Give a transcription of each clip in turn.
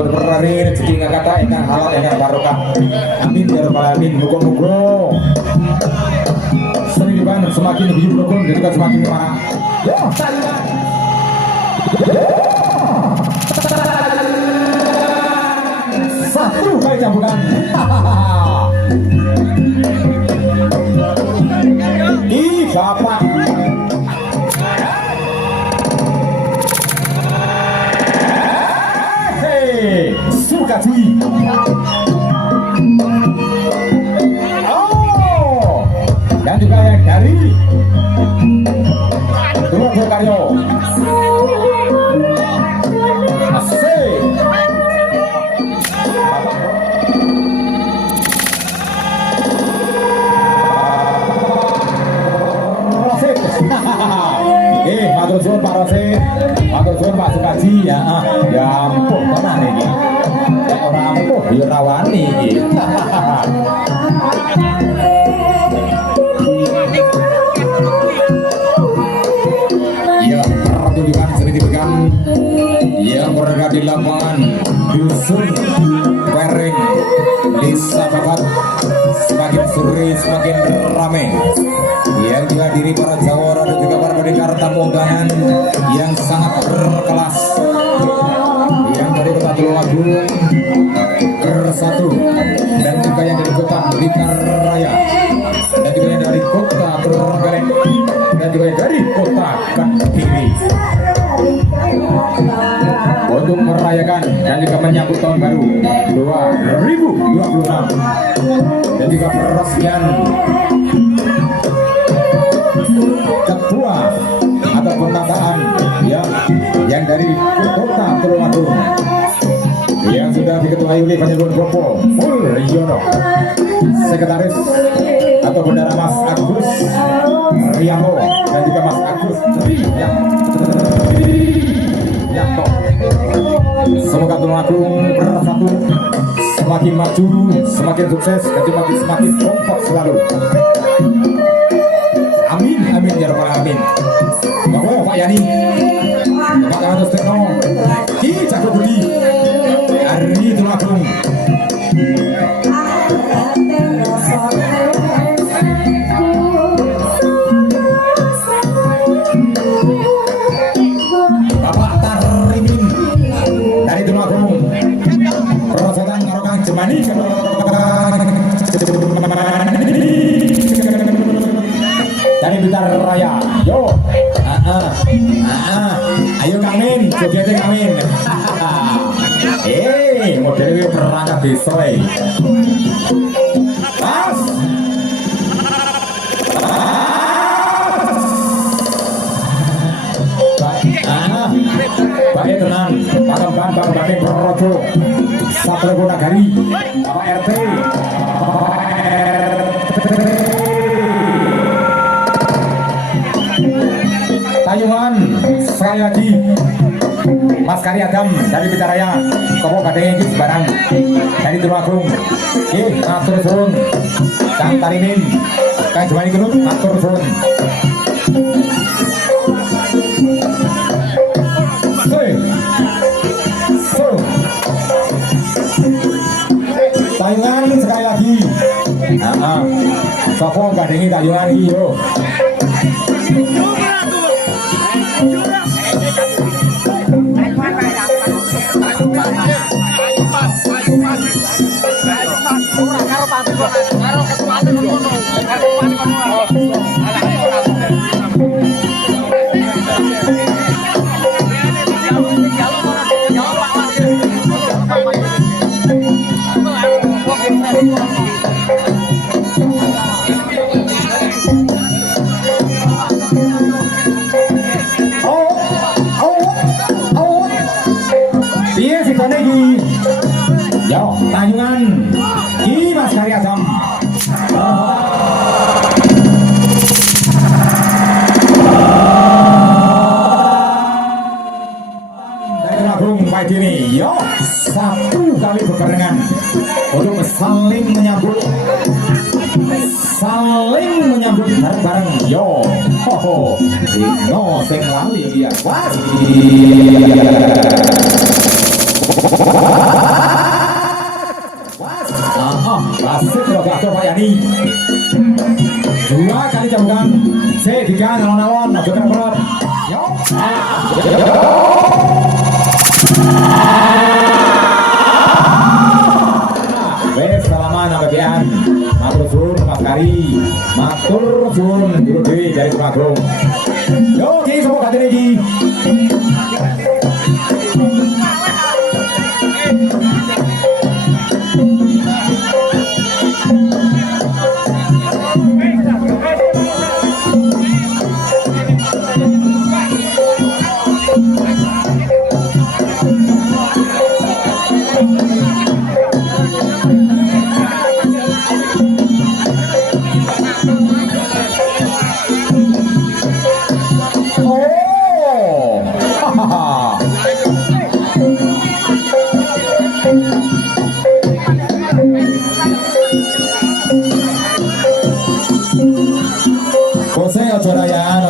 dipun perari rezeki kata ingkang halal ingkang barokah. Amin ya rabbal alamin. Muga-muga kehidupan semakin hidup rukun dan juga semakin semangat. Yo, satu kali cambukan. Tiga pak. Hei, Sukati. Oh, dan juga yang dari Tunggu Karyo. Asik. Matur suwun Pak Rosid, matur suwun Pak Sukaji ya. Ya ampun tenan iki. Nek ora ampuh ya ora wani iki. Ya, pertunjukan seni diberikan yang berada di lapangan dusun Pereng Desa Babat semakin sore semakin ramai. Yang dihadiri para jawara dan juga para pendekar tamu undangan yang sangat berkelas. Yang dari kota Tulungagung Bersatu dan juga yang dari kota Blitar Raya dan juga yang dari kota Trenggalek dan juga yang dari kota Kediri untuk merayakan dan juga menyambut tahun baru 2026 dan juga peresmian ketua atau penataan yang dari kota Tulungagung yang sudah diketuai oleh Panjenengan Bapak Mulyono, sekretaris atau bendara Mas Agus Rianto dan juga Mas Agus Triyanto. Semoga Tulungagung Bersatu semakin maju, semakin sukses dan juga semakin kompak selalu. Amin, amin ya rabbal alamin. Bapak Pak Yani, Pak Anus Tekno, Ki Jago Budi, Ari Tulungagung. Bapak Tarimin dari Tulungagung, Rosotan Ngarokang Jemani, dari Blitar Raya. Yo, ayo Kang Min, jogetnya Kang Min. Modelnya perangkat desa. Pas. Baik tenang, Panembahan Bang Batik Projo, Satrio Nagari, Bapak RT, Tayungan, sekali lagi Mas Kari Adam dari Bitaraya, Kopo Gadeng iki barang dari Tulungagung. Matur suwun Kang Tarimin, Kang Jemani Gunung, matur suwun. Tayungan sekali lagi. Kopo Gadeng Tayungan iki yo. Yo, Tayungan Ki Mas Kari Adam. Dari Tulungagung pagi ini, yo, satu kali berbarengan untuk saling menyambut bareng-bareng. Yo, Dino sing lali ya. Wah. Klasik Rogato Pak Yani. Dua kali cambukan. Tiga alon-alon, ojo berat. Yo. Wes salaman abean. Matur suwun Mas Kari. Matur suwun Guru Dewi dari Tulungagung. Yo, ki sapa katene iki?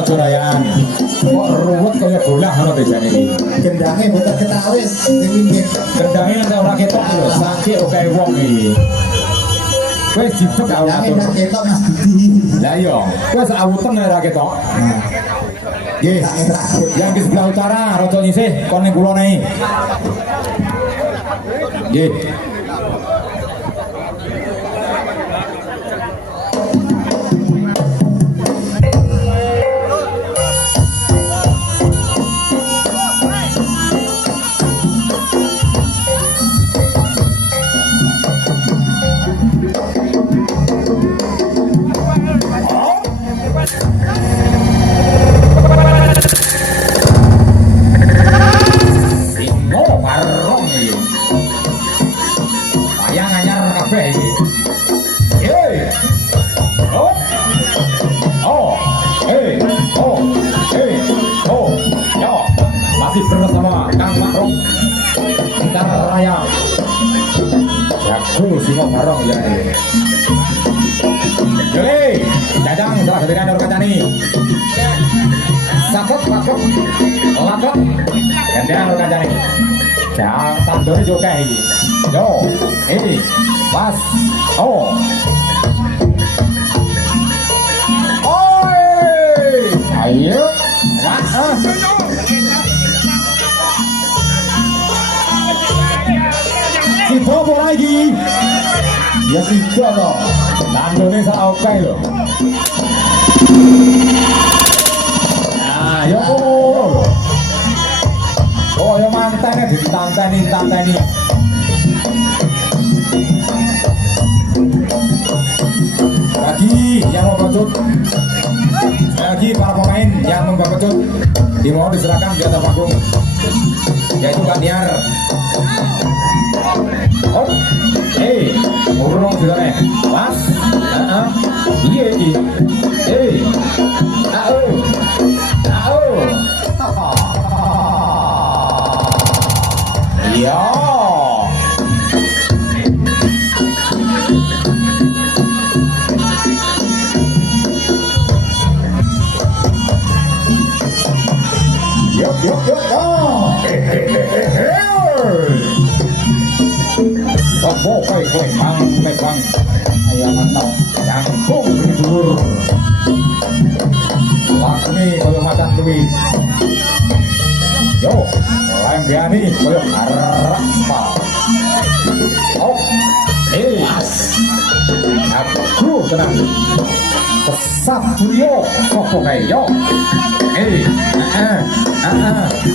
Ojo rayan. Kok ruwet kaya bolah ngono bejane iki. Gendangnya boten ketawis nggih. Gendangnya nek ora ketok lho, saking oke wong iki. Wis dipek awak. Gendangnya ketok Mas Budi. Lah iya, wis awuten nek ora ketok. Nggih. Yang di sebelah utara rada nyisih kon ning kulone. Nggih. Masih bersama Kang Makruk Gitar Raya Jago Simo Barong ya ini. Jeli Jajang salah ketika ada kancani Sakot lakot lakot gantian ada kancani jangan tandori juga ini. Yo ini pas oh oi ayo Sido apa lagi? Ya Sido loh. Landone sak oke lho. Nah, yo. Oh, yo mantene ditanteni. Bagi yang mau pecut, bagi para pemain yang mau pecut, mau diserahkan di atas panggung, yaitu Gantiar. Oh, urung dilane. Pas. Iya iki. Au. Iya. Yuk. Oh, bang. Ayam mantap. Jangkung tidur. Lakni koyo macan duwi. Yo, lem biani koyo arpa. Oh, aku tenang. Pesat yo, sopo kae yo.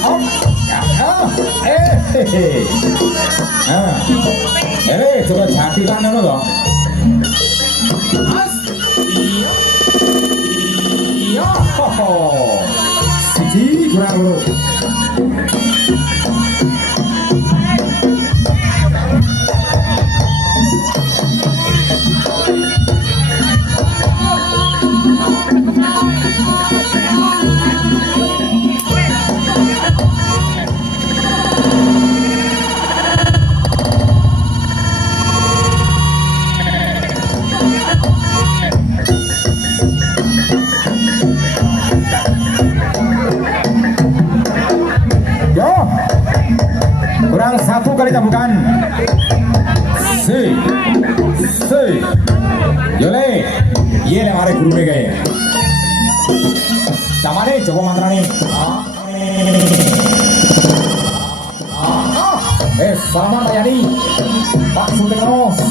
Oh, coba jadikan ngono lho. Iya. Siji kurang lurus. kali tambukan. Si Yole ye le mare guru me gaye tamane coba mantra nih selamat Tayani Pak Suteno